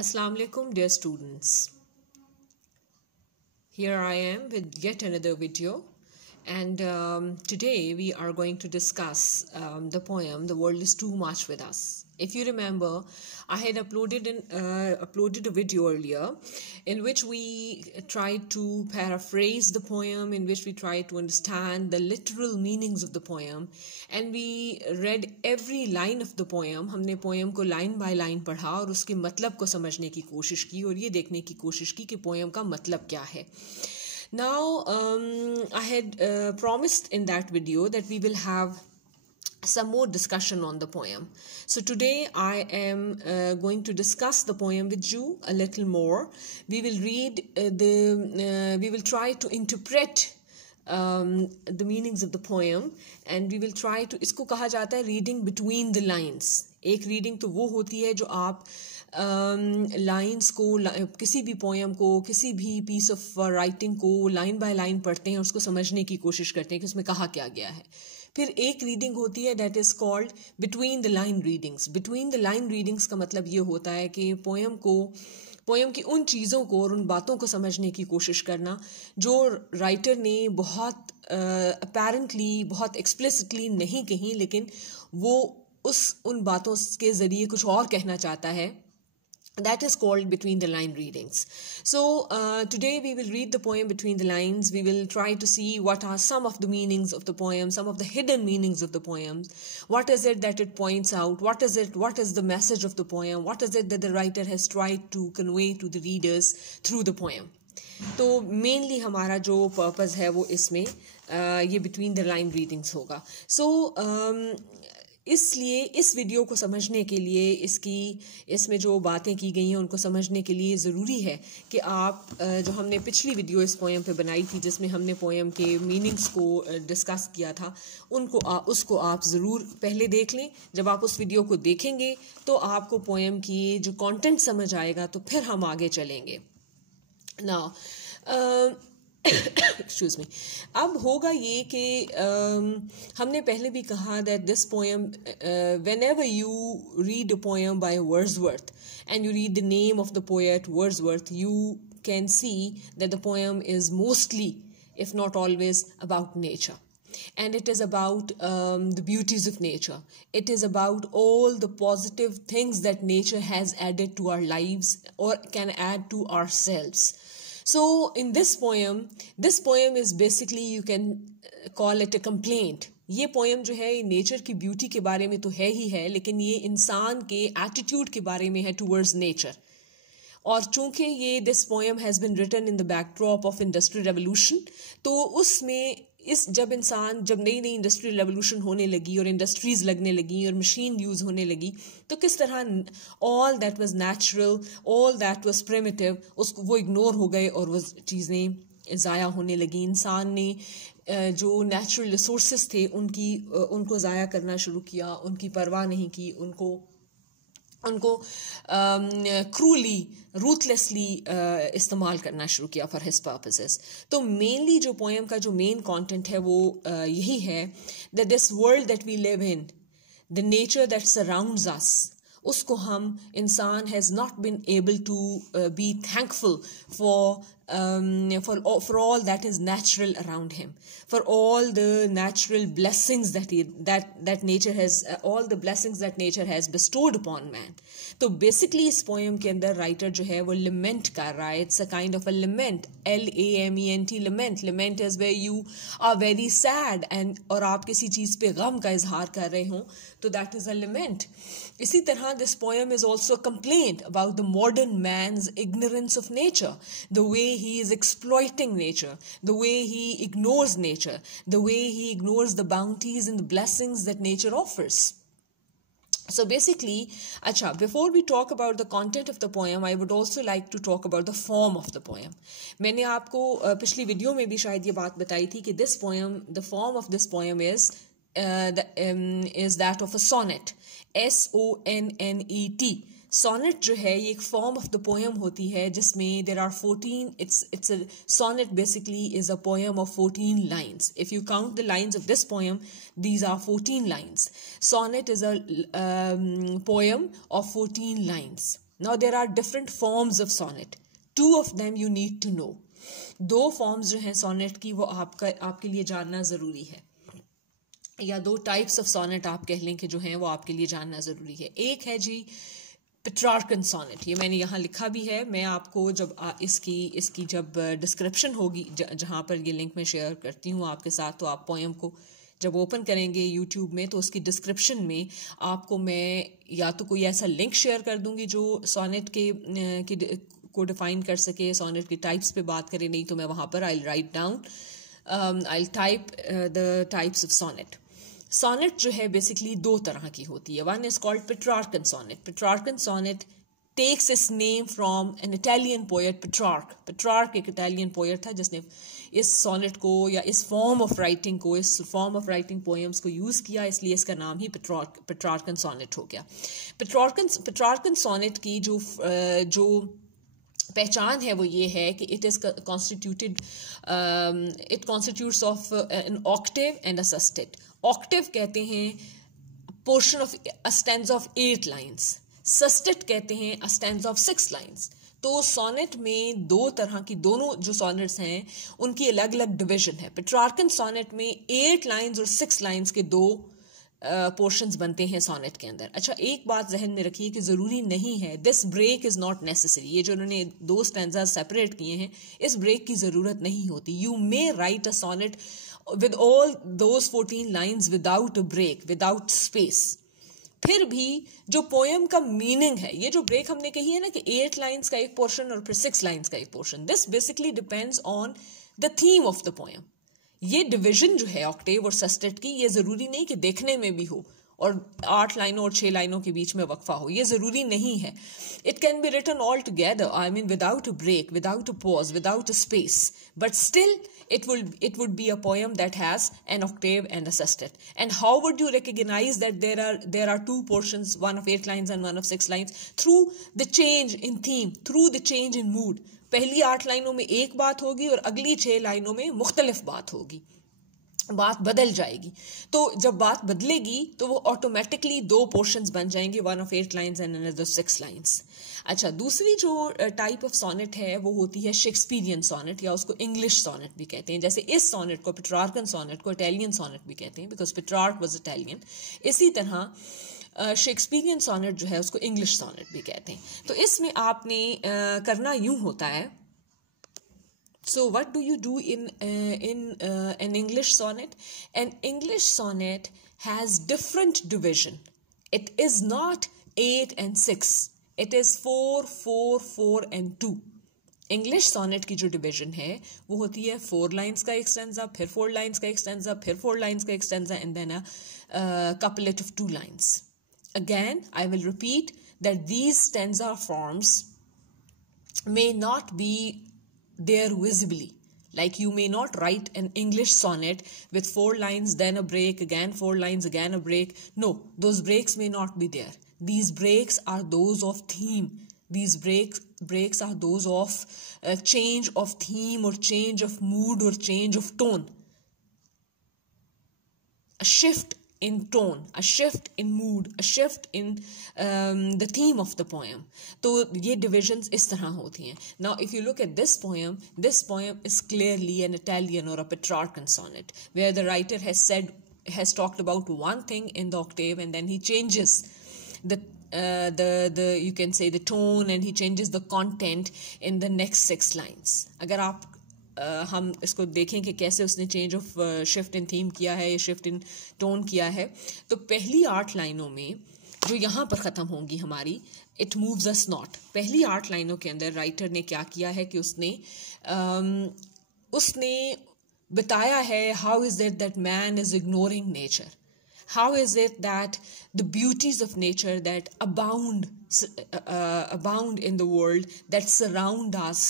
Assalamu alaikum, dear students. Here I am with yet another video, and today we are going to discuss the poem "The World Is Too Much With Us." If you remember, I had uploaded a video earlier in which we tried to paraphrase the poem, in which we tried to understand the literal meanings of the poem, and we read every line of the poem. हमने poem को line by line पढ़ा और उसके मतलब को समझने की कोशिश की और ये देखने की कोशिश की कि poem का मतलब क्या है. Now, I had promised in that video that we will have some more discussion on the poem. So today I am going to discuss the poem with you a little more. We will read we will try to interpret the meanings of the poem, and we will try to, इसको कहा जाता है reading between the lines. एक reading तो वो होती है जो आप लाइन्स को, किसी भी पोएम को, किसी भी पीस ऑफ राइटिंग को लाइन बाय लाइन पढ़ते हैं, उसको समझने की कोशिश करते हैं कि उसमें कहा क्या गया है. फिर एक रीडिंग होती है that is called between the line readings. Between the line readings का मतलब ये होता है कि पोएम की उन चीज़ों को और उन बातों को समझने की कोशिश करना जो राइटर ने बहुत अपैरेंटली, बहुत एक्सप्लिसिटली नहीं कही, लेकिन वो उन बातों के ज़रिए कुछ और कहना चाहता है. That is called between the line readings. So today we will read the poem between the lines. We will try to see what are some of the meanings of the poem, some of the hidden meanings of the poem. What is it that it points out? What is the message of the poem? What is it that the writer has tried to convey to the readers through the poem? तो मेनली हमारा जो पर्पस है वो इसमें ये between the line readings होगा. सो इसलिए इस वीडियो को समझने के लिए, इसमें जो बातें की गई हैं उनको समझने के लिए ज़रूरी है कि आप जो हमने पिछली वीडियो इस पोएम पे बनाई थी जिसमें हमने पोएम के मीनिंग्स को डिस्कस किया था, उसको आप ज़रूर पहले देख लें. जब आप उस वीडियो को देखेंगे तो आपको पोएम की जो कंटेंट समझ आएगा, तो फिर हम आगे चलेंगे. Now excuse me. अब होगा ये कि हमने पहले भी कहा that this poem, whenever you read a poem by Wordsworth and you read the name of the poet Wordsworth, you can see that the poem is mostly, if not always, about nature. And it is about the beauties of nature. It is about all the positive things that nature has added to our lives or can add to ourselves. So in this poem is basically, you can call it a complaint. ये पोएम जो है नेचर की ब्यूटी के बारे में तो है ही है, लेकिन ये इंसान के एटीट्यूड के बारे में है टुवर्ड्स नेचर. और चूंकि ये this poem has been written in the backdrop of industrial revolution, तो उसमें जब नई इंडस्ट्रियल रेवोल्यूशन होने लगी और इंडस्ट्रीज लगने लगी और मशीन यूज़ होने लगी, तो किस तरह all that was natural, all that was primitive, उसको वो इग्नोर हो गए और वो चीज़ें ज़ाया होने लगी. इंसान ने जो नेचुरल रिसोर्सेज थे उनको ज़ाया करना शुरू किया, उनकी परवाह नहीं की, उनको क्रूली, रूथलेसली इस्तेमाल करना शुरू किया फॉर हिज पर्पसेस. तो मेनली जो पोएम का जो मेन कंटेंट है वो यही है that this world that we live in, the nature that surrounds us, उसको हम, इंसान has not been able to be thankful for all that is natural around him, for all the natural blessings that nature has, all the blessings that nature has bestowed upon man. तो basically इस poem के अंदर writer जो है वो lament कर रहा है. It's a kind of a lament, LAMENT, lament. Lament is where you are very sad और आप किसी चीज़ पे गम का इजहार कर रहे हो, तो that is a lament. इसी तरह this poem is also a complaint about the modern man's ignorance of nature, the way he is exploiting nature, the way he ignores nature, the way he ignores the bounties and the blessings that nature offers. So basically, before we talk about the content of the poem, I would also like to talk about the form of the poem. मैंने आपको पिछली वीडियो में भी शायद ये बात बताई थी कि this poem, the form of this poem is that of a sonnet, SONNET. Sonnet जो है ये एक form of the poem होती है जिसमें there are 14, it's a sonnet basically is a poem of 14 lines. If you count the lines of this poem, these are 14 lines. Sonnet is a poem of 14 lines. Now there are different forms of sonnet. Two of them you need to know. दो फॉर्म्स जो हैं सोनेट की वो आपके लिए जानना ज़रूरी है, या दो टाइप्स ऑफ सोनेट आप कह लें कि जो हैं वो आपके लिए जानना ज़रूरी है. एक है जी पेट्रार्कन सोनेट, ये मैंने यहाँ लिखा भी है. मैं आपको जब इसकी जब डिस्क्रिप्शन होगी जहाँ पर ये लिंक मैं शेयर करती हूँ आपके साथ, तो आप पोएम को जब ओपन करेंगे यूट्यूब में तो उसकी डिस्क्रिप्शन में आपको मैं या तो कोई ऐसा लिंक शेयर कर दूंगी जो सोनेट को डिफाइन कर सके, सोनेट की टाइप्स पे बात करें, नहीं तो मैं वहाँ पर I write down, I type the types of sonnet. Sonnet जो है बेसिकली दो तरह की होती है. One is called Petrarchan sonnet. Petrarchan sonnet takes its name from an Italian poet Petrarch. Petrarch एक इटालियन पोएट था जिसने इस सोनेट को या इस फॉर्म ऑफ राइटिंग पोएम्स को यूज़ किया, इसलिए इसका नाम ही पेट्रार्कन सोनेट हो गया. पेट्रार्कन सोनेट की जो पहचान है वो ये है कि it constitutes of an octave and a sestet. Octave कहते हैं portion of a stanza of 8 lines, sestet कहते हैं अ स्टैंजा ऑफ 6 लाइन्स. तो सोनेट में दो तरह की, दोनों जो सोनेट्स हैं उनकी अलग अलग डिवीजन है. पेट्रार्कन सोनेट में 8 लाइन्स और 6 लाइन्स के दो पोर्शंस बनते हैं सोनेट के अंदर. अच्छा, एक बात जहन में रखिए कि ज़रूरी नहीं है, this break is not necessary. ये जो उन्होंने दो स्टैंजा सेपरेट किए हैं, इस ब्रेक की ज़रूरत नहीं होती. You may write a sonnet with all those 14 lines without a break, without space. फिर भी जो पोएम का मीनिंग है, ये जो ब्रेक हमने कही है ना कि 8 लाइन्स का एक पोर्शन और फिर 6 लाइन्स का एक portion, this basically depends on the theme of the poem. ये डिविजन जो है ऑक्टेव और सस्टेट की, ये ज़रूरी नहीं कि देखने में भी हो और 8 लाइनों और 6 लाइनों के बीच में वक्फा हो, ये ज़रूरी नहीं है. It can be written all together, I mean without a break, without a pause, without a space, but still it would be a poem that has an octave and a sestet. And how would you recognize that there are two portions, one of 8 lines and one of 6 lines? Through the change in theme, through the change in mood. पहली 8 लाइनों में एक बात होगी और अगली 6 लाइनों में मुख्तलिफ बात होगी, बात बदल जाएगी. तो जब बात बदलेगी तो वो ऑटोमेटिकली दो पोर्शंस बन जाएंगे, one of 8 lines and another 6 लाइन्स. अच्छा, दूसरी जो टाइप ऑफ सोनेट है वो होती है शेक्सपियरियन सोनेट, या उसको इंग्लिश सोनेट भी कहते हैं. जैसे इस सोनेट को, पेट्रार्कन सोनेट को, इटालियन सोनेट भी कहते हैं बिकॉज पेट्रार्क वाज इटालियन. इसी तरह शेक्सपियरियन सोनेट जो है उसको इंग्लिश सोनेट भी कहते हैं. तो इसमें आपने करना यूं होता है. So what do you do in an English sonnet? An English sonnet has different division. It is not 8 and 6. It is 4, 4, 4 and 2. इंग्लिश सोनेट की जो डिवीजन है वो होती है 4 लाइन्स का एक स्टैंजा, फिर 4 लाइन्स का एक स्टैंजा, फिर 4 लाइन्स का एक stanza, and then a couplet of 2 lines. Again, I will repeat that these stanza forms may not be there visibly. Like you may not write an English sonnet with 4 lines, then a break, again 4 lines, again a break. No, those breaks may not be there. These breaks are those of theme. These breaks are those of change of theme or change of mood or change of tone. A shift in tone, a shift in mood, a shift in the theme of the poem. तो ये divisions इस तरह होती हैं. Now if you look at this poem is clearly an Italian or a Petrarchan sonnet, where the writer has talked about one thing in the octave and then he changes the you can say the tone, and he changes the content in the next 6 lines. अगर आप हम इसको देखें कि कैसे उसने change of shift in theme किया है, शिफ्ट इन टोन किया है, तो पहली 8 लाइनों में जो यहाँ पर ख़त्म होंगी हमारी, इट मूव्स अस नॉट. पहली 8 लाइनों के अंदर राइटर ने क्या किया है कि उसने बताया है how is it that man is ignoring nature. How is it that the beauties of nature that abound in the world, that surround us,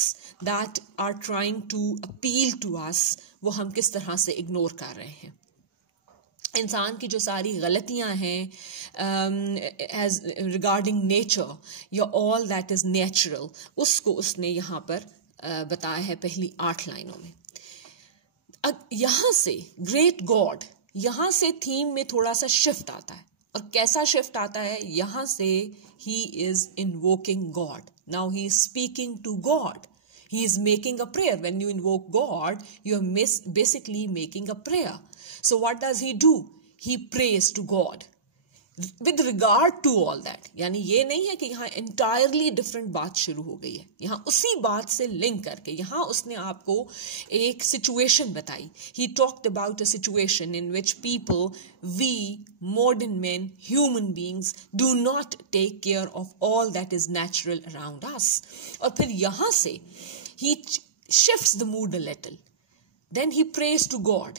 that are trying to appeal to us, वो हम किस तरह से इग्नोर कर रहे हैं. इंसान की जो सारी गलतियां हैं as regarding nature या all that is natural, उसको उसने यहाँ पर बताया है पहली 8 लाइनों में. अब यहाँ से ग्रेट गॉड, यहाँ से थीम में थोड़ा सा शिफ्ट आता है. और कैसा शिफ्ट आता है यहाँ से, he is invoking God. Now he is speaking to God. He is making a prayer. When you invoke God, you are basically making a prayer. So what does he do? He prays to God. With regard to all that. यानी ये नहीं है कि यहाँ entirely different बात शुरू हो गई है. यहाँ उसी बात से लिंक करके यहाँ उसने आपको एक situation बताई. He talked about a situation in which people, we, modern men, human beings, do not take care of all that is natural around us. और फिर यहाँ से he shifts the mood a little. Then he prays to God.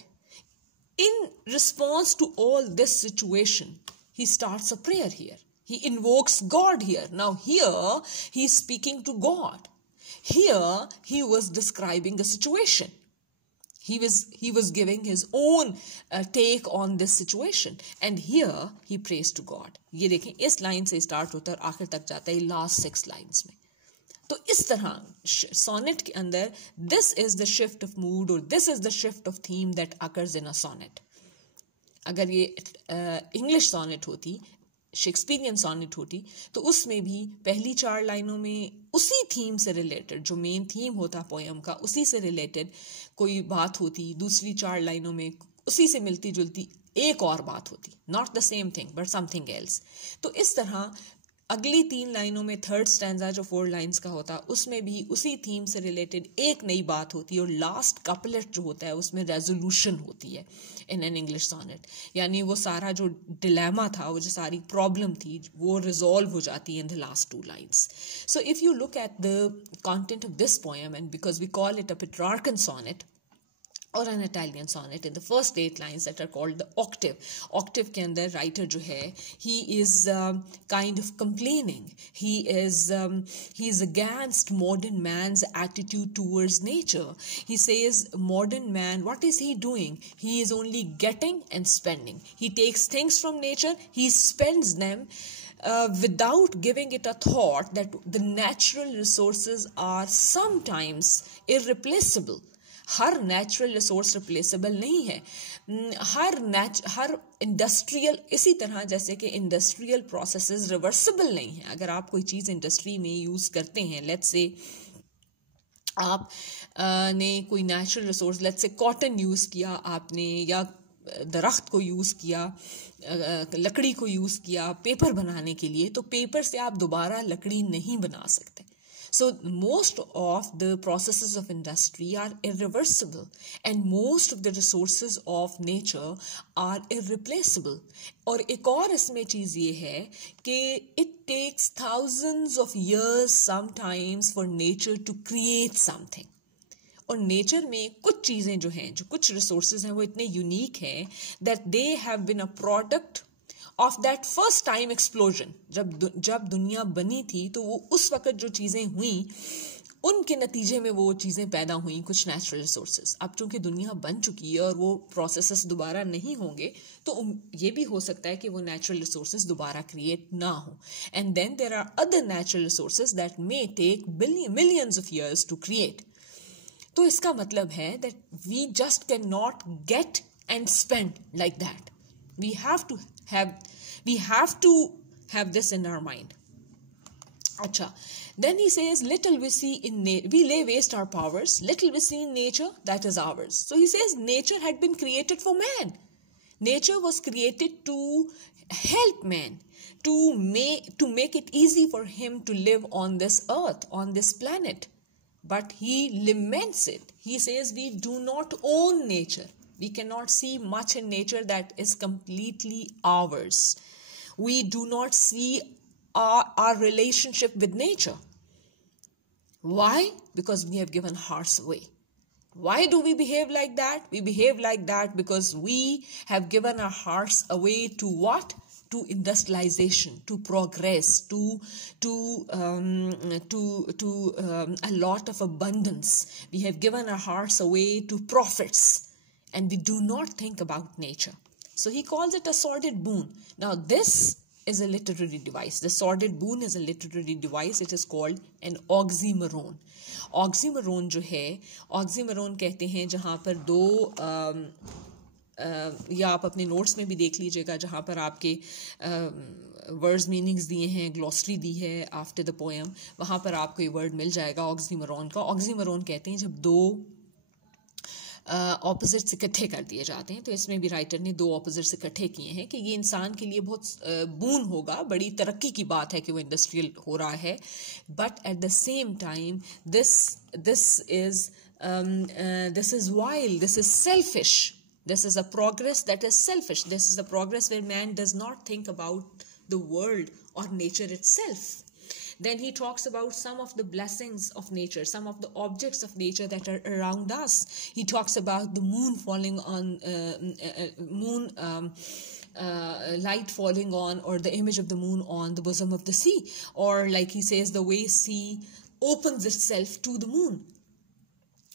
In response to all this situation, he starts a prayer here. He invokes God here. Now here, he is speaking to God. Here, he was describing the situation. He was giving his own take on this situation. And here, he prays to God. ये देखें, इस लाइन से start होता है और आखिर तक जाता है last 6 lines में. तो इस तरह सोनेट के अंदर this is the shift of mood और this is the shift of theme that occurs in a sonnet. अगर ये इंग्लिश सोनेट होती, शेक्सपियरियन सोनेट होती, तो उसमें भी पहली 4 लाइनों में उसी थीम से रिलेटेड, जो मेन थीम होता पोएम का, उसी से रिलेटेड कोई बात होती. दूसरी 4 लाइनों में उसी से मिलती जुलती एक और बात होती, not the same thing but something else. तो इस तरह अगली 3 लाइनों में थर्ड स्टैंजा जो 4 लाइंस का होता, उसमें भी उसी थीम से रिलेटेड एक नई बात होती है और लास्ट कपलेट जो होता है उसमें रेजोल्यूशन होती है इन एन इंग्लिश सोनेट. यानी वो सारा जो डिलेमा था, वो जो सारी प्रॉब्लम थी, वो रिजॉल्व हो जाती है in the last 2 lines. So if you look at the content of this poem, and because we call it a Petrarchan sonnet or an Italian sonnet, in the first 8 lines that are called the octave. Octave के अंदर writer जो है, he is kind of complaining. He is against modern man's attitude towards nature. He says modern man, what is he doing? He is only getting and spending. He takes things from nature, he spends them without giving it a thought that the natural resources are sometimes irreplaceable. Her natural resource replaceable नहीं है. हर इंडस्ट्रियल, इसी तरह जैसे कि industrial processes reversible नहीं है. अगर आप कोई चीज़ इंडस्ट्री में यूज़ करते हैं, लेट्स से आप ने कोई natural resource, let's say cotton use किया आपने, या दरख्त को यूज़ किया, लकड़ी को यूज़ किया पेपर बनाने के लिए, तो पेपर से आप दोबारा लकड़ी नहीं बना सकते. So most of the processes of industry are irreversible, and most of the resources of nature are irreplaceable. और एक और इसमें चीज़ ये है कि it takes thousands of years sometimes for nature to create something. और नेचर में कुछ चीज़ें जो हैं, जो कुछ रिसोर्सेज हैं, वो इतने यूनिक हैं that they have been a product of that first time explosion. जब दुनिया बनी थी, तो वो उस वक्त जो चीज़ें हुई, उनके नतीजे में वो चीज़ें पैदा हुई, कुछ नेचुरल रिसोर्सेज. अब चूंकि दुनिया बन चुकी है और वो प्रोसेसेस दोबारा नहीं होंगे, तो ये भी हो सकता है कि वो नेचुरल रिसोर्सेज दोबारा क्रिएट ना हो. And then there are other natural resources that may take millions of years to create. तो इसका मतलब है that we just can not get and spend like that. We have to have this in our mind. Acha. Then he says, little we see we lay waste our powers, little we see in nature that is ours. So he says nature had been created for man. Nature was created to help man, to make it easy for him to live on this earth, on this planet. But he laments it. He says we do not own nature. We cannot see much in nature that is completely ours. We do not see our relationship with nature. Why? Because we have given hearts away. Why do we behave like that? We behave like that because we have given our hearts away to what? To industrialization, to progress, to a lot of abundance. We have given our hearts away to profits, and we do not think about nature. So he calls it a sordid boon. Now this is a literary device. The sordid boon is a literary device. It is called an oxymoron. Oxymoron जो है, oxymoron कहते हैं जहाँ पर दो या आप अपने नोट्स में भी देख लीजिएगा जहाँ पर आपके वर्ड्स मीनिंग्स दिए हैं, ग्लॉसरी दी है आफ्टर द पोएम, वहाँ पर आपको ये वर्ड मिल जाएगा ऑक्सीमोरॉन का. ऑक्सीमोरॉन कहते हैं जब दो ऑपोजिट्स इकट्ठे कर दिए जाते हैं. तो इसमें भी राइटर ने दो ऑपोजिट्स इकट्ठे किए हैं कि ये इंसान के लिए बहुत बून होगा, बड़ी तरक्की की बात है कि वो इंडस्ट्रियल हो रहा है, but at the same time this is wild, this is selfish. This is a progress that is selfish. This is a progress where man does not think about the world or nature itself. Then he talks about some of the blessings of nature, some of the objects of nature that are around us. He talks about the moon falling on, light falling on, or the image of the moon on the bosom of the sea. Or like he says, the way sea opens itself to the moon.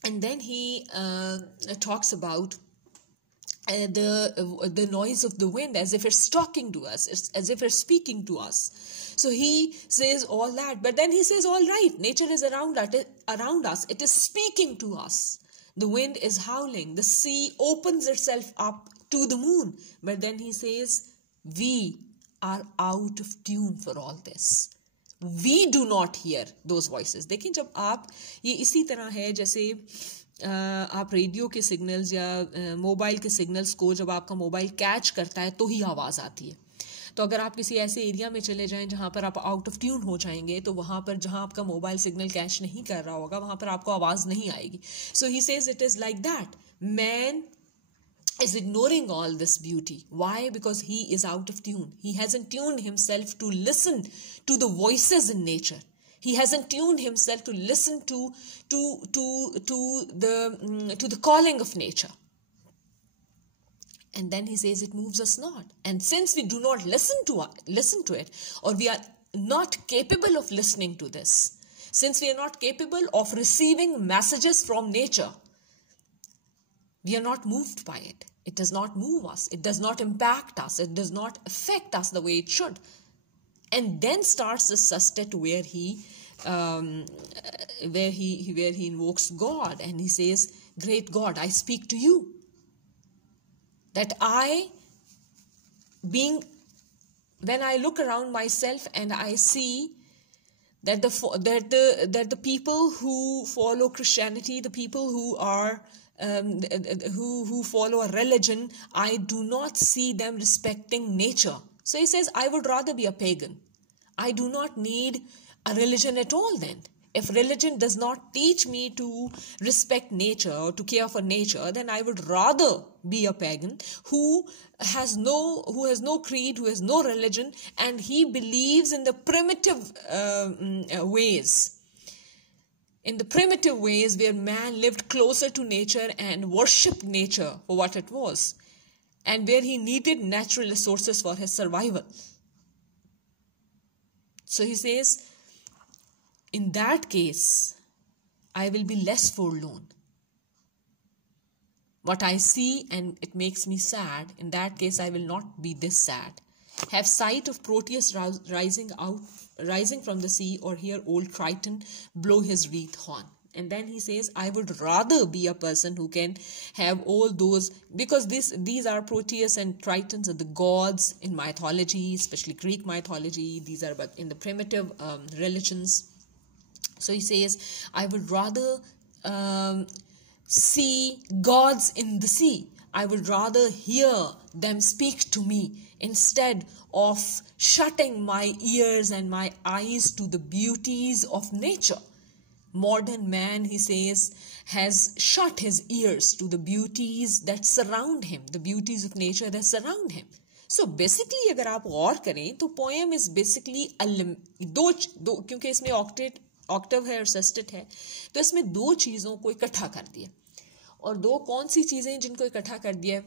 And then he talks about the noise of the wind as if it's talking to us, as if it's speaking to us. So he says all that, but then he says, all right, nature is around us, it is speaking to us. The wind is howling, the sea opens itself up to the moon, but then he says we are out of tune for all this. We do not hear those voices. देखिए जब आप ये इसी तरह है जैसे आप रेडियो के सिग्नल्स या मोबाइल के सिग्नल्स को जब आपका मोबाइल कैच करता है तो ही आवाज़ आती है. तो अगर आप किसी ऐसे एरिया में चले जाएं जहाँ पर आप आउट ऑफ ट्यून हो जाएंगे तो वहाँ पर जहाँ आपका मोबाइल सिग्नल कैच नहीं कर रहा होगा वहाँ पर आपको आवाज़ नहीं आएगी. So he says it is like that. Man is ignoring all this beauty. Why? Because he is out of tune. He hasn't tuned himself to listen to the voices in nature. He hasn't tuned himself to listen to the calling of nature. And then he says it moves us not. And since we do not listen to it, or we are not capable of listening to this, since we are not capable of receiving messages from nature, we are not moved by it. It does not move us. It does not impact us. It does not affect us the way it should. And then starts the sestet where he invokes God, and he says, "Great God, I speak to you. That when I look around myself and I see that the people who follow Christianity, the people who are who follow a religion, I do not see them respecting nature." So he says, I would rather be a pagan. I do not need a religion at all then. If religion does not teach me to respect nature or to care for nature, then I would rather be a pagan who has no creed, who has no religion, and he believes in the primitive ways. In the primitive ways where man lived closer to nature and worshipped nature for what it was, and where he needed natural resources for his survival. So he says, in that case, I will be less forlorn. What I see and it makes me sad, in that case I will not be this sad. Have sight of Proteus rising from the sea, or hear old Triton blow his wreath horn. And then he says, I would rather be a person who can have all those, because these are Proteus and Tritons are the gods in mythology, especially Greek mythology. These are but in the primitive religions. So he says, I would rather see gods in the sea. I would rather hear them speak to me instead of shutting my ears and my eyes to the beauties of nature. Modern man, he says, has shut his ears to the beauties that surround him, the beauties of nature that surround him. So basically, अगर आप गौर करें तो poem is basically दो क्योंकि इसमें octave है और sestet है, तो इसमें दो चीज़ों को इकट्ठा कर दिया. और दो कौन सी चीज़ें जिनको इकट्ठा कर दिया?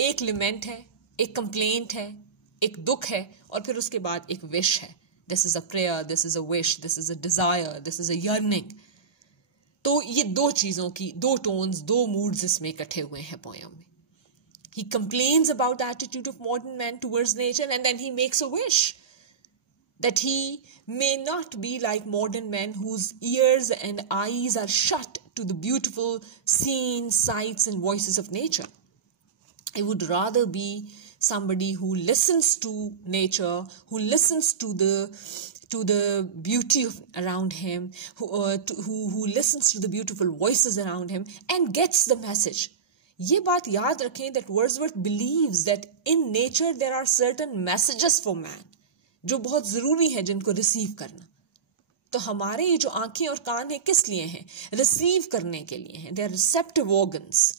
एक लिमेंट है, एक कंप्लेंट है, एक दुख है, और फिर उसके बाद एक विश है. This is a prayer, this is a wish, this is a desire, this is a yearning. तो ये दो चीज़ों की, दो टोन्स, दो moods इसमें इकट्ठे हुए हैं पोएम में. He complains about the attitude of modern man towards nature, and then he makes a wish that he may not be like modern men whose ears and eyes are shut to the beautiful scenes, sights, and voices of nature. I would rather be somebody who listens to nature, who listens to the beauty around him, who listens to the beautiful voices around him and gets the message. ये बात याद रखें that Wordsworth believes that in nature there are certain messages for man जो बहुत ज़रूरी है जिनको रिसीव करना. तो हमारे ये जो आंखें और कान हैं किस लिए हैं? रिसीव करने के लिए हैं. They are receptive organs.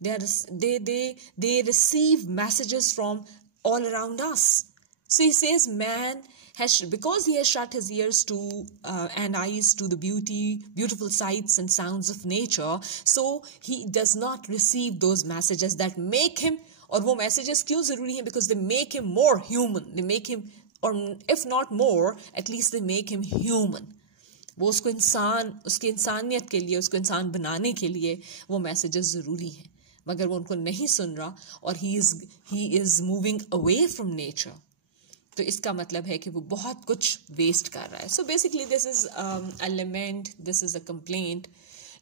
They receive messages from all around us. So he says man has, because he has shut his ears to and eyes to the beautiful sights and sounds of nature, so he does not receive those messages that make him, और वो messages क्यों ज़रूरी हैं? Because they make him more human. They make him, or if not more, at least they make him human. वो उसको इंसान, उसकी इंसानियत के लिए, उसको इंसान बनाने के लिए वो मैसेजेस ज़रूरी हैं, मगर वो उनको नहीं सुन रहा और he is moving away from nature. तो इसका मतलब है कि वो बहुत कुछ वेस्ट कर रहा है. So basically this is a lament, this is a complaint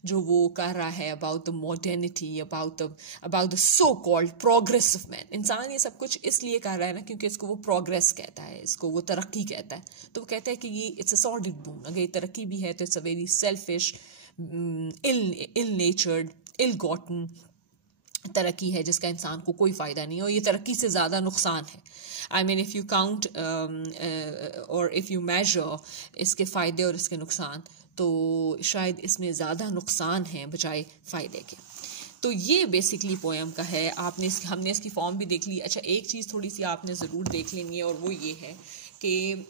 जो वो कर रहा है about the modernity, about the so-called progress of man. इंसान ये सब कुछ इसलिए कर रहा है ना क्योंकि इसको वो progress कहता है, इसको वो तरक्की कहता है. तो वो कहता है कि ये it's a sordid boon. अगर ये तरक्की भी है तो it's a very selfish, ill-natured, ill-gotten तरक्की है जिसका इंसान को कोई फ़ायदा नहीं है और ये तरक्की से ज़्यादा नुकसान है. I mean if you count or if you measure इसके फ़ायदे और इसके नुकसान तो शायद इसमें ज़्यादा नुकसान है बजाय फ़ायदे के. तो ये बेसिकली पोएम का है. हमने इसकी फॉर्म भी देख ली. अच्छा, एक चीज़ थोड़ी सी आपने ज़रूर देख लेनी है और वो ये है कि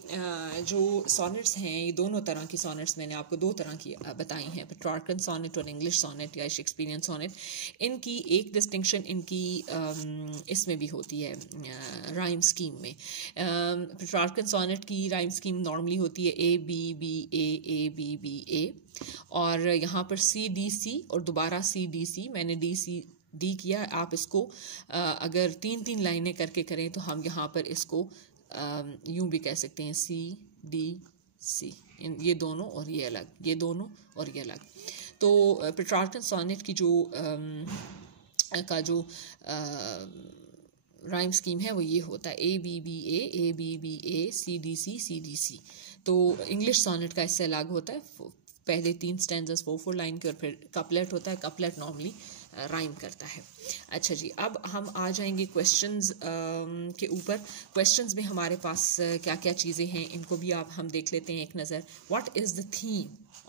जो सॉनेट्स हैं, ये दोनों तरह की सॉनेट्स मैंने आपको दो तरह की बताई हैं, पेट्रार्कन सॉनेट और इंग्लिश सॉनेट या शेक्सपियरियन सॉनेट. इनकी एक डिस्टिंक्शन इनकी इसमें भी होती है राइम स्कीम में. पेट्रार्कन सॉनेट की राइम स्कीम नॉर्मली होती है ए बी बी ए, और यहाँ पर सी डी सी और दोबारा सी डी सी. मैंने डी किया. आप इसको अगर 3-3 लाइनें करके करें तो हम यहाँ पर इसको यूं भी कह सकते हैं सी डी सी. ये दोनों और ये अलग, ये दोनों और ये अलग. तो पेट्रार्कन सॉनेट की जो राइम स्कीम है वो ये होता है A B B A C D C. तो इंग्लिश सॉनेट का इससे अलग होता है. पहले 3 स्टैंजर्स 4 लाइन के और फिर कपलेट होता है. कपलेट नॉर्मली राइम करता है. अच्छा जी, अब हम आ जाएंगे क्वेश्चंस के ऊपर. क्वेश्चंस में हमारे पास क्या क्या चीज़ें हैं इनको भी हम देख लेते हैं एक नज़र. What is the theme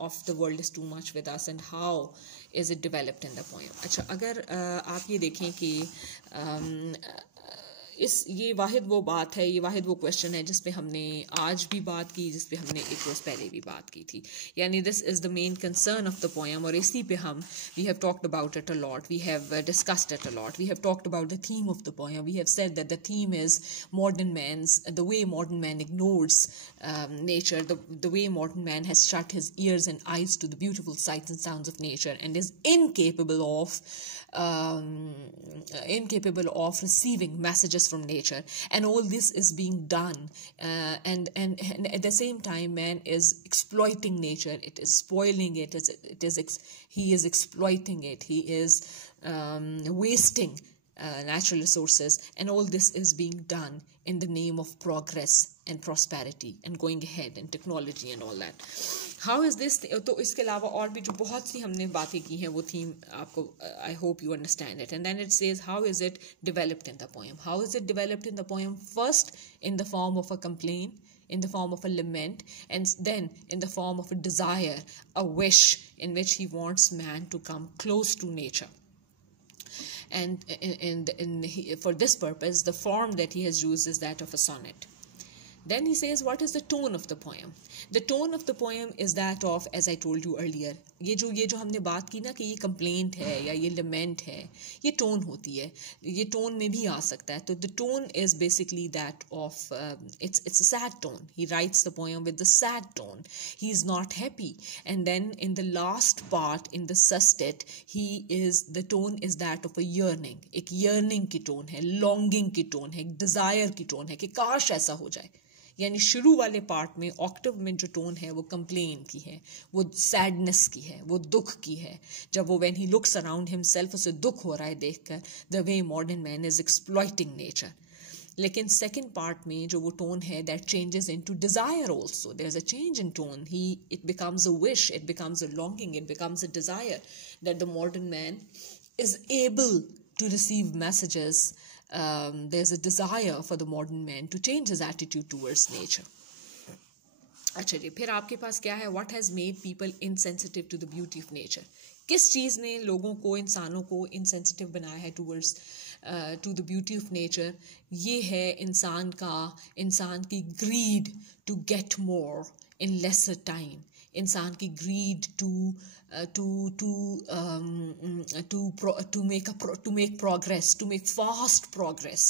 of the world is too much with us and how is it developed in the poem. अच्छा, अगर आप ये देखें कि ये वाहिद वो बात है, ये वाहिद वो क्वेश्चन है जिस पे हमने आज भी बात की, जिस पे हमने एक रोज़ पहले भी बात की थी. यानी this is the main concern of the poem और इसी पे हम we have talked about it a lot, we have discussed it a lot, we have talked about the theme of the poem. We have said that the theme is modern man's, the way modern man ignores nature, the way modern man has shut his ears and eyes to the beautiful sights and sounds of nature and is incapable of receiving messages from nature. And all this is being done and at the same time man is exploiting nature. It is spoiling it. He is exploiting it. He is wasting natural resources, and all this is being done in the name of progress and prosperity and going ahead and technology and all that. How is this? तो इसके अलावा और भी जो बहुत सी हमने बातें की हैं वो थीम आपको, I hope you understand it. And then it says how is it developed in the poem? How is it developed in the poem? First in the form of a complaint, in the form of a lament, and then in the form of a desire, a wish in which he wants man to come close to nature. And for this purpose, the form that he has used is that of a sonnet. Then he says, what is the tone of the poem? The tone of the poem is that of, as I told you earlier, ये जो हमने बात की ना कि ये complaint है या ये lament है, ये tone होती है. ये tone में भी आ सकता है. तो the tone is basically that of, it's a sad tone. He writes the poem with the sad tone. He is not happy. And then in the last part, in the sustet, the tone is that of a yearning. एक yearning की tone है, longing की tone है, एक desire की tone है कि काश ऐसा हो जाए. यानी शुरू वाले पार्ट में ऑक्टेव में जो टोन है वो कंप्लेन की है, वो सैडनेस की है, वो दुख की है। जब वो when he looks around himself उसे दुख हो रहा है देखकर, the way modern man is exploiting nature. लेकिन सेकेंड पार्ट में जो वो टोन है that changes into desire also, there is a change in tone, it becomes a wish, it becomes a longing, it becomes a desire that the modern man is able to receive messages. There's a desire for the modern man to change his attitude towards nature. अच्छा जी, फिर आपके पास क्या है? What has made people insensitive to the beauty of nature? किस चीज़ ने लोगों को, इंसानों को insensitive बनाया है towards to the beauty of nature? ये है इंसान की greed to get more in lesser time, इंसान की greed to make progress, to make fast progress,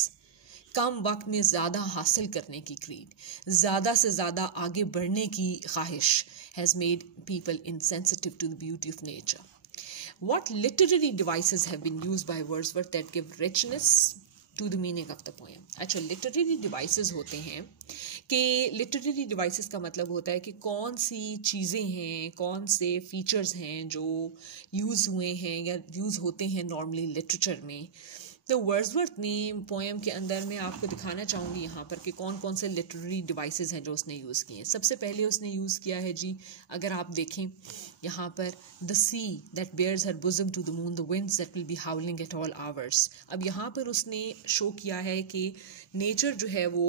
कम वक्त में ज़्यादा हासिल करने की greed, ज़्यादा से ज़्यादा आगे बढ़ने की ख्वाहिश has made people insensitive to the beauty of nature. What literary devices have been used by Wordsworth that give richness to the meaning of the poem? अच्छा, लिटरेरी डिवाइसेस होते हैं कि लिटरेरी डिवाइसेस का मतलब होता है कि कौन सी चीज़ें हैं, कौन से फीचर्स हैं जो यूज़ हुए हैं या यूज़ होते हैं नॉर्मली लिटरेचर में। तो वर्ड्सवर्थ ने पोएम के अंदर मैं आपको दिखाना चाहूँगी यहाँ पर कि कौन कौन से लिटरेरी डिवाइसेस हैं जो उसने यूज़ किए हैं। सबसे पहले उसने यूज़ किया है जी, अगर आप देखें यहाँ पर, the sea that bares her bosom to the moon, the winds that will be howling at all hours। अब यहाँ पर उसने शो किया है कि नेचर जो है वो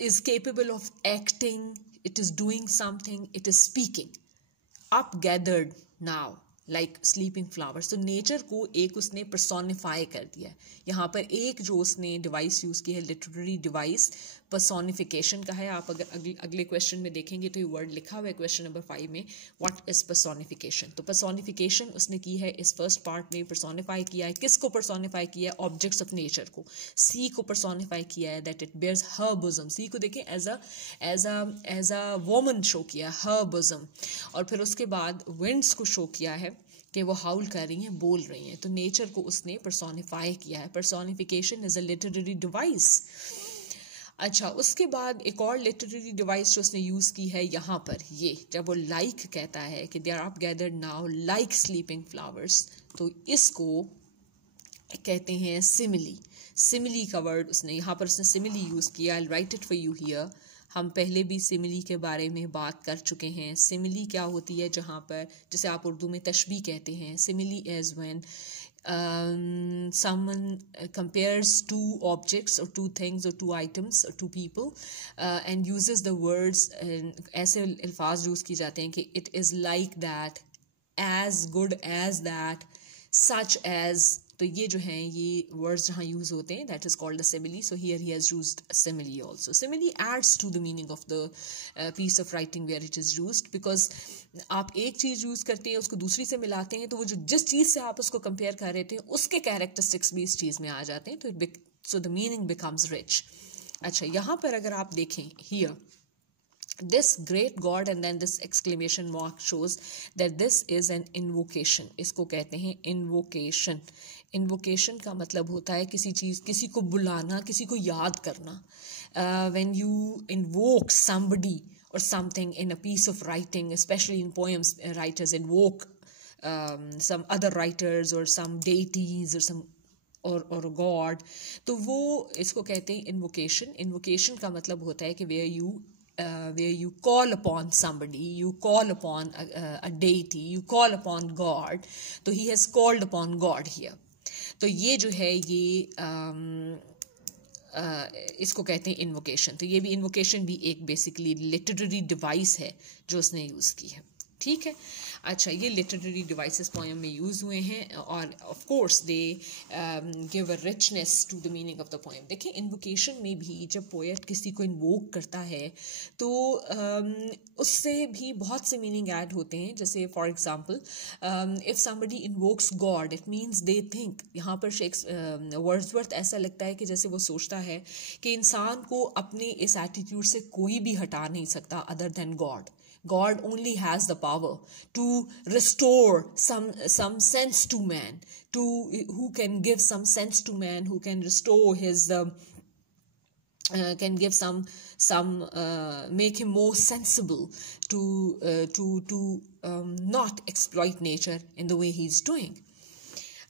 is capable of acting, it is doing something, it is speaking, up gathered now like sleeping flowers। तो नेचर को एक उसने पर्सोनिफाई कर दिया है। यहाँ पर एक जो उसने डिवाइस यूज़ की है, लिटरेरी डिवाइस, पर्सोनिफिकेशन का है। आप अगर अगले क्वेश्चन में देखेंगे तो ये वर्ड लिखा हुआ है क्वेश्चन नंबर 5 में, व्हाट इज पर्सोनिफिकेशन। तो पर्सोनिफिकेशन उसने की है इस फर्स्ट पार्ट में, पर्सोनिफाई किया है। किसको पर्सोनिफाई किया है? ऑब्जेक्ट्स ऑफ नेचर को। सी को पर्सोनिफाई किया है that it bares her bosom। Sea को देखें एज अ वोमन शो किया, हर bosom। और फिर उसके बाद विंड्स को शो किया है कि वो हाउल कर रही हैं, बोल रही हैं। तो नेचर को उसने पर्सोनिफाई किया है। Personification is a literary device. अच्छा, उसके बाद एक और लिटरेरी डिवाइस जो उसने यूज़ की है यहाँ पर, ये जब वो लाइक कहता है कि they are up gathered now like sleeping flowers, तो इसको कहते हैं सिमिली। सिमिली का वर्ड उसने यहाँ पर उसने सिमिली यूज़ किया। I write it for you here. हम पहले भी सिमिली के बारे में बात कर चुके हैं। सिमिली क्या होती है? जहाँ पर, जैसे आप उर्दू में तशबीह कहते हैं, simile is when someone compares two objects or two things or two items or two people and uses the words, ऐसे अल्फाज यूज़ की जाते हैं कि it is like that, as good as that, such as। तो ये जो हैं ये वर्ड्स जहाँ यूज़ होते हैं that is called the simile. So here he has used simile also. Simile adds to the meaning of the piece of writing where it is used, because आप एक चीज़ यूज़ करते हैं उसको दूसरी से मिलाते हैं तो वो जो जिस चीज़ से आप उसको कंपेयर कर रहे थे उसके कैरेक्टरिस्टिक्स भी इस चीज़ में आ जाते हैं, तो so the meaning becomes rich. अच्छा, यहाँ पर अगर आप देखें here, this great God and then this exclamation mark shows that this is an invocation। इसको कहते हैं invocation। invocation का मतलब होता है किसी चीज़, किसी को बुलाना, किसी को याद करना। when you invoke somebody or something in a piece of writing, especially in poems, writers invoke some other writers or some deities or some or a god, तो वो इसको कहते हैं invocation। invocation का मतलब होता है कि where you call upon somebody, you call upon a deity, you call upon God। तो he has called upon God here। तो ये जो है ये इसको कहते हैं invocation। तो ये भी invocation भी एक बेसिकली लिटरेरी डिवाइस है जो उसने यूज़ की है। ठीक है। अच्छा, ये लिटरेरी डिवाइसेस पोएम में यूज़ हुए हैं और of course they give a richness to the meaning of the poem. देखिए, इन्वोकेशन में भी जब पोएट किसी को इन्वोक करता है तो उससे भी बहुत से मीनिंग ऐड होते हैं। जैसे for example, if somebody invokes God, it means they think, यहाँ पर वर्ड्सवर्थ ऐसा लगता है कि जैसे वो सोचता है कि इंसान को अपने इस एटीट्यूड से कोई भी हटा नहीं सकता other than God. God only has the power to restore some sense to man, who can give some sense to man, who can restore his can give some make him more sensible to not exploit nature in the way he's doing.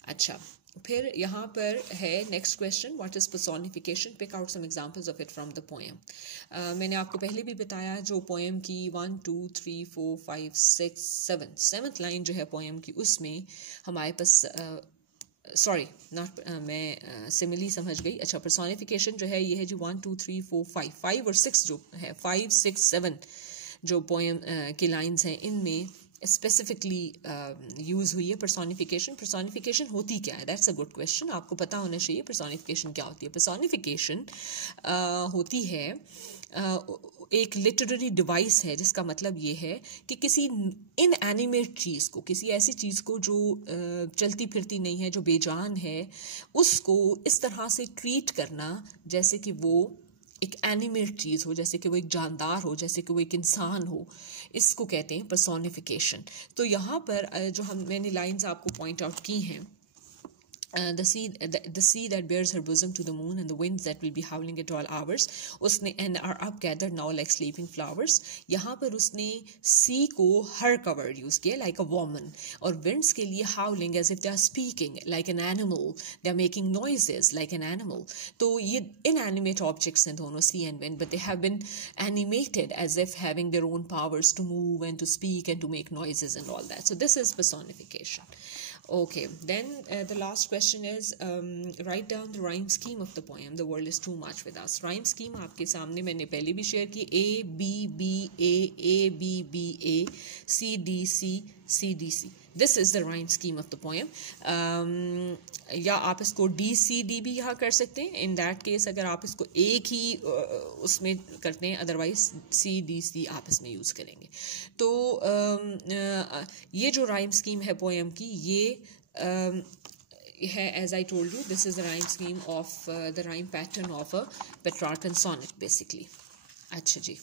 अच्छा, फिर यहाँ पर है next question, what is personification, pick out some examples of it from the poem. मैंने आपको पहले भी बताया, जो पोएम की 1 2 3 4 5 6 7th लाइन जो है पोएम की, उसमें हमारे पास सॉरी नॉट मैं सिमिली समझ गई. अच्छा, पर्सोनिफिकेशन जो है ये है जी 1 2 3 4 5 और 6 जो है 5 6 7 जो पोएम की लाइंस हैं, इनमें स्पेसिफिकली यूज़ हुई है पर्सोनिफिकेशन. पर्सोनिफिकेशन होती क्या है, दैट्स अ गुड क्वेश्चन. आपको पता होना चाहिए पर्सोनिफिकेशन क्या होती है. पर्सोनिफिकेशन होती है एक लिटरेरी डिवाइस है, जिसका मतलब ये है कि किसी इनएनिमेट चीज़ को, किसी ऐसी चीज़ को जो चलती फिरती नहीं है, जो बेजान है, उसको इस तरह से ट्रीट करना जैसे कि वो एक एनिमेट चीज़ हो, जैसे कि वो एक जानदार हो, जैसे कि वो एक इंसान हो. इसको कहते हैं पर्सोनिफिकेशन. तो यहाँ पर जो मैंने लाइंस आपको पॉइंट आउट की हैं, the sea that bears her bosom to the moon, and the winds that will be howling at all hours, उसने and are up gathered now like sleeping flowers. यहाँ पर उसने sea को her का word use किया like a woman, और winds के लिए howling as if they are speaking like an animal, they are making noises like an animal. तो ये inanimate objects हैं दोनों, sea and wind, but they have been animated as if having their own powers to move and to speak and to make noises and all that. So this is personification. Okay, then the last question is write down the rhyme scheme of the poem, the world is too much with us. Rhyme scheme आपके सामने मैंने पहले भी शेयर की, A B B A B B A C D C C D C. This is the rhyme scheme of the poem. या आप इसको D C D भी यहाँ कर सकते हैं. In that case अगर आप इसको एक ही उसमें करते हैं, अदरवाइज C D C आप इसमें यूज़ करेंगे. तो ये जो rhyme scheme है पोएम की, ये है, as I told you, this is the rhyme scheme of the rhyme pattern of a Petrarchan sonnet basically. अच्छा जी,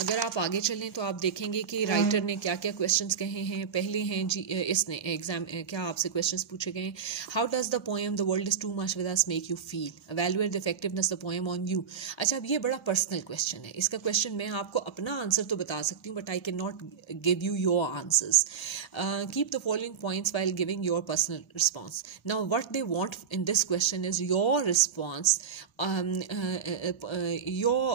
अगर आप आगे चलें तो आप देखेंगे कि राइटर ने क्या क्या क्वेश्चंस कहे हैं. पहले हैं जी, इसने एग्जाम क्या आपसे क्वेश्चंस पूछे गए हैं. How does the poem the world is too much with us make you feel, एवैल्यूएट the effectiveness the poem on you. अच्छा, अब ये बड़ा पर्सनल क्वेश्चन है. इसका क्वेश्चन मैं आपको अपना आंसर तो बता सकती हूँ, but I can not give you your answers. Keep the following points while giving your personal response. Now what they want in this question is your response, your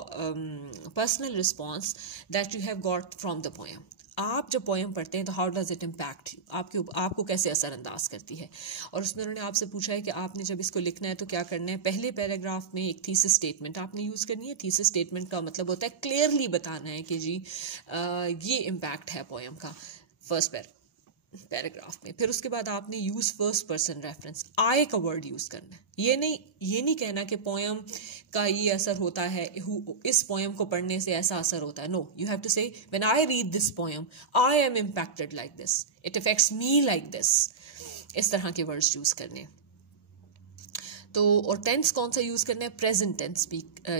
personal response that you have got from the poem. आप जब पोएम पढ़ते हैं तो how does it impact you, आपको कैसे असरअंदाज करती है. और उसमें उन्होंने आपसे पूछा है कि आपने जब इसको लिखना है तो क्या करना है. पहले पैराग्राफ में एक थीसिस स्टेटमेंट आपने यूज़ करनी है. थीसिस स्टेटमेंट का मतलब होता है क्लियरली बताना है कि जी ये इम्पैक्ट है पोएम का, फर्स्ट पैराग्राफ में. फिर उसके बाद आपने यूज फर्स्ट पर्सन रेफरेंस, आई का वर्ड यूज करना है. ये नहीं कहना कि पोएम का ये असर होता है, इस पोएम को पढ़ने से ऐसा असर होता है. नो, यू हैव टू से when I read this poem I M impacted like this, it affects me like this. इस तरह के वर्ड्स यूज करने. तो और टेंस कौन सा यूज़ करना है, प्रेजेंट टेंस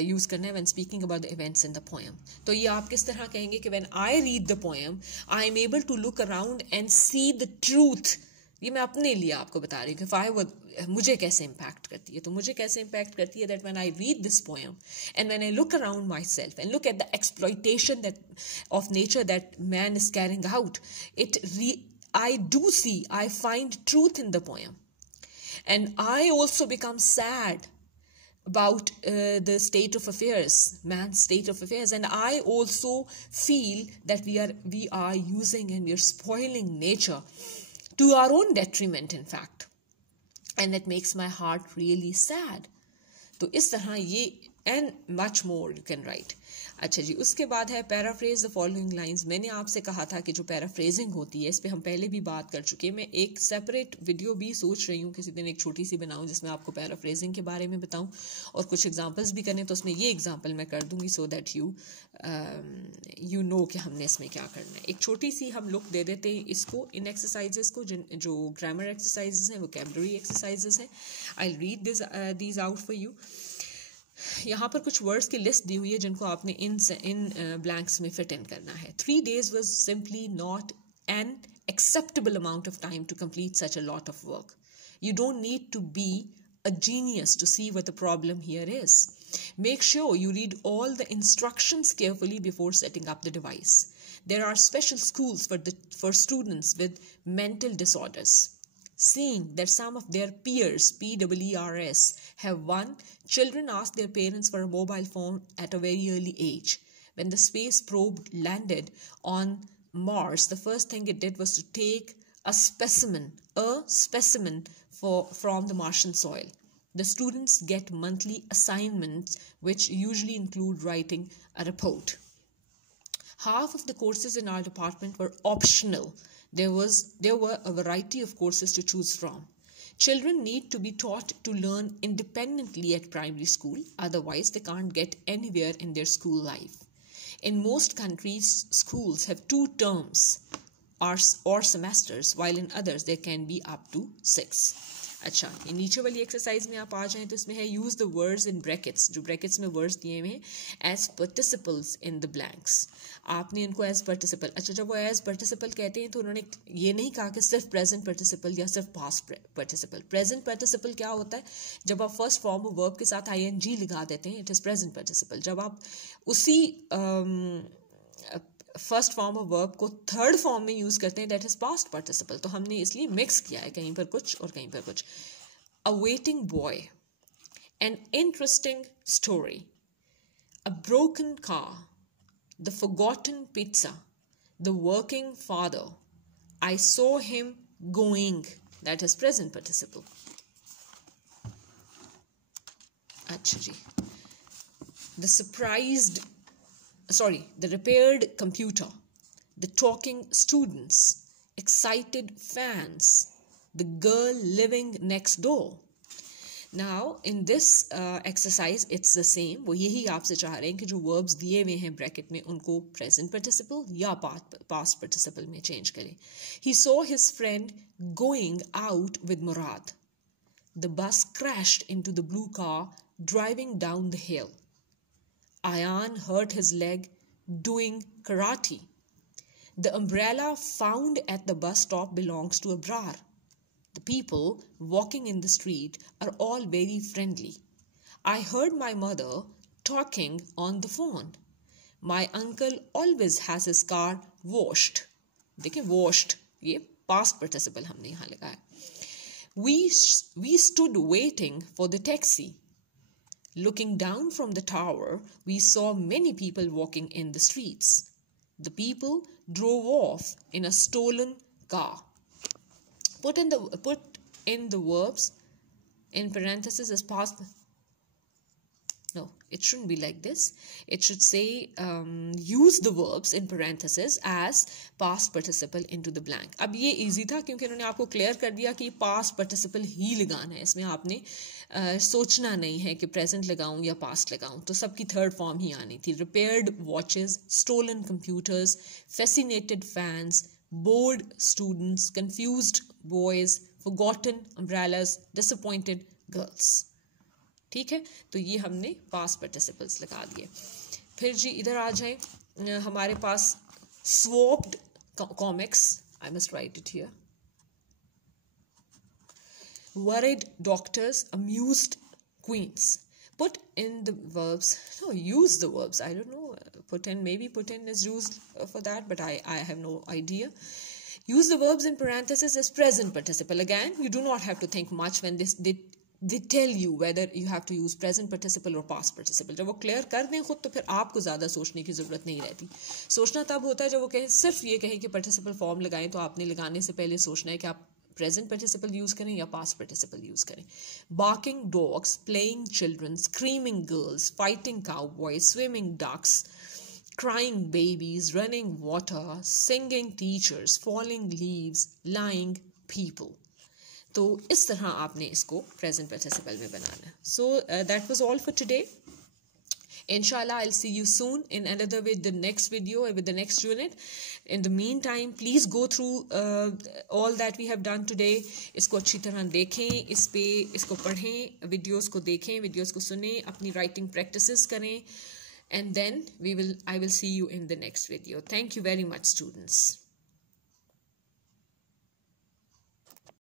यूज़ करना है when speaking about the events in the poem. तो ये आप किस तरह कहेंगे कि when I read the poem I am able to look around and see the truth. ये मैं अपने लिए आपको बता रही हूँ कि मुझे कैसे इम्पैक्ट करती है. तो मुझे कैसे इम्पैक्ट करती है, that when I read this poem and when I look around my self and look at the exploitation that of nature that man is carrying out, I do see, I find truth in the poem. And I also become sad about the state of affairs, man's state of affairs. And I also feel that we are using and we are spoiling nature to our own detriment, in fact. And it makes my heart really sad. तो इस तरह ये and much more you can write. अच्छा जी, उसके बाद है paraphrase the following lines. मैंने आपसे कहा था कि जो पैराफ्रेजिंग होती है, इस पे हम पहले भी बात कर चुके हैं. मैं एक सेपरेट वीडियो भी सोच रही हूँ किसी दिन एक छोटी सी बनाऊँ जिसमें आपको पैराफ्रेजिंग के बारे में बताऊँ और कुछ एग्जांपल्स भी करने. तो उसमें ये एग्जांपल मैं कर दूंगी सो दैट यू नो कि हमने इसमें क्या करना है. एक छोटी सी हम लुक दे देते हैं इसको, इन एक्सरसाइजेस को, जो ग्रामर एक्सरसाइजेस हैं, वोकैबुलरी एक्सरसाइजेस हैं. I read these out for you. यहाँ पर कुछ वर्ड्स की लिस्ट दी हुई है जिनको आपने इन ब्लैंक्स में फिट इन करना है. 3 days was simply not an acceptable amount of time to complete such a lot of work. You don't need to be a genius to see what the problem here is. Make sure you read all the instructions carefully before setting up the device. There are special schools for students with mental disorders. Seeing that some of their peers, PEERS, have won, children ask their parents for a mobile phone at a very early age. When the space probe landed on Mars, the first thing it did was to take a specimen from the Martian soil. The students get monthly assignments which usually include writing a report. Half of the courses in our department were optional. There were a variety of courses to choose from. Children need to be taught to learn independently at primary school, otherwise they can't get anywhere in their school life. In most countries, schools have 2 terms or semesters, while in others there can be up to 6. अच्छा, ये नीचे वाली एक्सरसाइज में आप आ जाएं तो इसमें है use the words in brackets. जो ब्रैकेट्स में वर्ड्स दिए हुए हैं as participles in the blanks. आपने इनको एज पार्टिसिपल, अच्छा जब वो एज पार्टिसिपल कहते हैं तो उन्होंने ये नहीं कहा कि सिर्फ प्रेजेंट पार्टिसिपल या सिर्फ पास्ट पार्टिसिपल. प्रेजेंट पार्टिसिपल क्या होता है? जब आप फर्स्ट फॉर्म ऑफ वर्ब के साथ ING लगा देते हैं, इट इज प्रेजेंट पार्टिसिपल. जब आप उसी फर्स्ट फॉर्म ऑफ वर्ब को थर्ड फॉर्म में यूज करते हैं, दैट इज पास्ट पार्टिसिपल. तो हमने इसलिए मिक्स किया है, कहीं पर कुछ और कहीं पर कुछ. अ waiting boy, an interesting story, a broken car, the forgotten pizza, the working father, I saw him going, that is present participle. अच्छा जी. The repaired computer, the talking students, excited fans, the girl living next door. Now, in this exercise, it's the same. वो यही आपसे चाह रहे हैं कि जो verbs दिए हुए हैं bracket में उनको present participle या past participle में change करें. He saw his friend going out with Murad. The bus crashed into the blue car driving down the hill. Ayan hurt his leg doing karate. The umbrella found at the bus stop belongs to Abrar. The people walking in the street are all very friendly. I heard my mother talking on the phone. My uncle always has his car washed. देखिए washed, ये past participle हमने यहाँ लगाया. We stood waiting for the taxi. Looking down from the tower, we saw many people walking in the streets. The people drove off in a stolen car. Put in the verbs in parentheses as past. No, it shouldn't be like this. It should say use the verbs in parentheses as past participle into the blank. अब ये easy था क्योंकि उन्होंने आपको clear कर दिया कि past participle ही लगाना है. इसमें आपने सोचना नहीं है कि present लगाऊं या past लगाऊं. तो सबकी third form ही आनी थी. Repaired watches, stolen computers, fascinated fans, bored students, confused boys, forgotten umbrellas, disappointed girls. ठीक है, तो ये हमने पास्ट पार्टिसिपल्स लगा दिए. फिर जी इधर आ जाए, हमारे पास swapped comics. I must write it here. worried doctors, amused queens. Put in the verbs. No, use the verbs. I don't know. Put in is used for that, but I have no idea. Use the verbs in parentheses as present participle. Again, you do not have to think much when they tell you whether you have to use present participle or past participle. जब वो clear कर दें खुद तो फिर आपको ज़्यादा सोचने की ज़रूरत नहीं रहती. सोचना तब होता है जब वो कहें, सिर्फ ये कहें कि participle form लगाएं, तो आपने लगाने से पहले सोचना है कि आप present participle use करें या past participle use करें. Barking dogs, playing children, screaming girls, fighting cowboys, swimming ducks, crying babies, running water, singing teachers, falling leaves, lying people. तो इस तरह आपने इसको प्रेजेंट पार्टिसिपल में बनाना है. So that was all for today. Inshallah, I'll see you soon in another with the next video or with the next unit. In the meantime, please go through all that we have done today. इसको अच्छी तरह देखें, इस पे इसको पढ़ें, videos को देखें, videos को सुनें, अपनी writing practices करें, and then I will see you in the next video. Thank you very much, students.